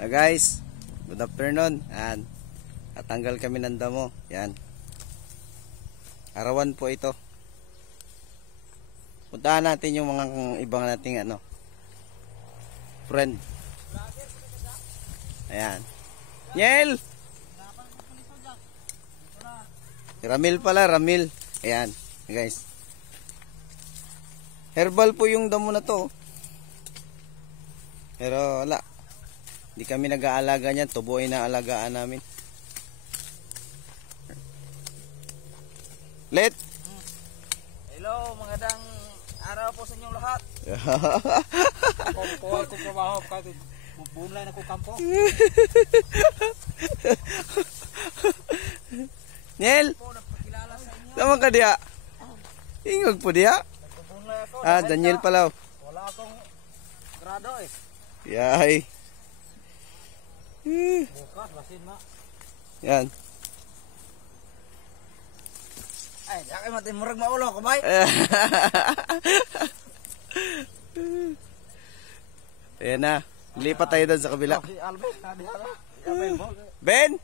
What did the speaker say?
Guys, good afternoon. Yan. Tatanggal kami ng damo. Yan. Arawan po ito. Puntahan natin yung mga ibang nating friend. Ayan. Niel! Ramil pala, Ramil. Ayan, guys. Herbal po yung damo na to. Pero wala. Hindi kami nag-aalaga niyan. Tubuin na alagaan namin. Let! Hello, magandang araw po sa inyong lahat. Kukuha ko trabaho kahit bunlay na ko kampo. Niel! Tama ka diya? Ingog po diya? Nagbubunlay ako. Daniel pala. Wala akong grado eh. Yay. Bukas, basin na. Yan. Ay, di kayo matimurag maulo ko, bay. Ayan na. Lipat tayo doon sa kabila. Si Alvin, Ben!